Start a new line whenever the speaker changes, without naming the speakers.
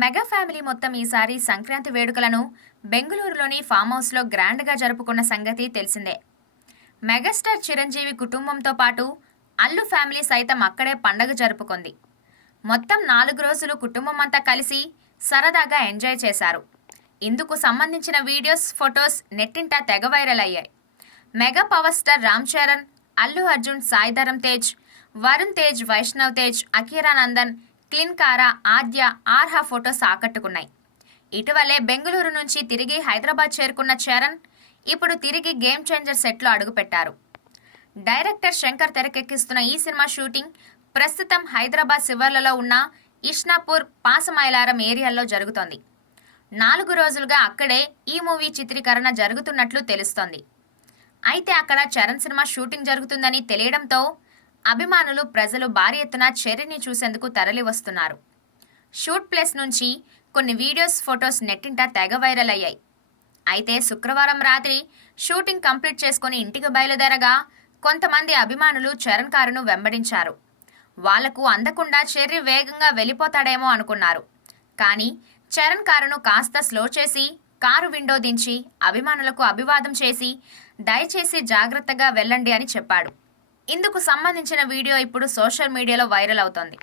Mega family మొత్తం ఈసారి సంక్రాంతి వేడుకలను బెంగళూరులోని ఫామ్ హౌస్లో గ్రాండ్గా జరుపుకున్న సంగతి తెలిసిందే. మెగాస్టార్ చిరంజీవి కుటుంబంతో పాటు అల్లు ఫ్యామిలీ సైతం అక్కడే పండగ జరుపుకుంది. మొత్తం నాలుగు రోజులు కుటుంబం అంతా కలిసి సరదాగా ఎంజాయ్ చేశారు. ఇందుకు సంబంధించిన వీడియోస్ ఫొటోస్ నెట్టింట తెగ వైరల్ అయ్యాయి. Mega power star Ram Charan Allu Arjun Saidharam Tej Varun Tej Vaishnav Tej Akira Nandan Klin Kaara Aadya Arha photos ఆకట్టుకున్నాయి. ఇటీవలే బెంగళూరు నుంచి తిరిగి హైదరాబాద్ చేరుకున్న చరణ్ ఇప్పుడు తిరిగి గేమ్ చేంజర్ సెట్లో అడుగుపెట్టారు. డైరెక్టర్ శంకర్ తెరకెక్కిస్తున్న ఈ సినిమా షూటింగ్ ప్రస్తుతం హైదరాబాద్ శివర్లలో ఉన్న ఇష్నాపూర్ పాసమైలారం ఏరియాల్లో జరుగుతోంది. నాలుగు రోజులుగా అక్కడే ఈ మూవీ చిత్రీకరణ జరుగుతున్నట్లు తెలుస్తోంది. అయితే అక్కడ చరణ్ సినిమా షూటింగ్ జరుగుతుందని తెలియడంతో అభిమానులు ప్రజలు భారీ ఎత్తున చెర్రీని చూసేందుకు తరలి వస్తున్నారు షూట్ ప్లేస్ నుంచి కొన్ని వీడియోస్ ఫొటోస్ నెట్టింట తెగ వైరల్ అయ్యాయి. అయితే శుక్రవారం రాత్రి షూటింగ్ కంప్లీట్ చేసుకుని ఇంటికి బయలుదేరగా కొంతమంది అభిమానులు చరణ్ కారును వెంబడించారు. వాళ్ళకు అందకుండా చెర్రి వేగంగా వెళ్ళిపోతాడేమో అనుకున్నారు. కానీ చరణ్ కారును కాస్త స్లో చేసి కారు విండో దించి అభిమానులకు అభివాదం చేసి దయచేసి జాగ్రత్తగా వెళ్ళండి అని చెప్పాడు. ఇందుకు సంబంధించిన వీడియో ఇప్పుడు సోషల్ మీడియాలో వైరల్ అవుతోంది.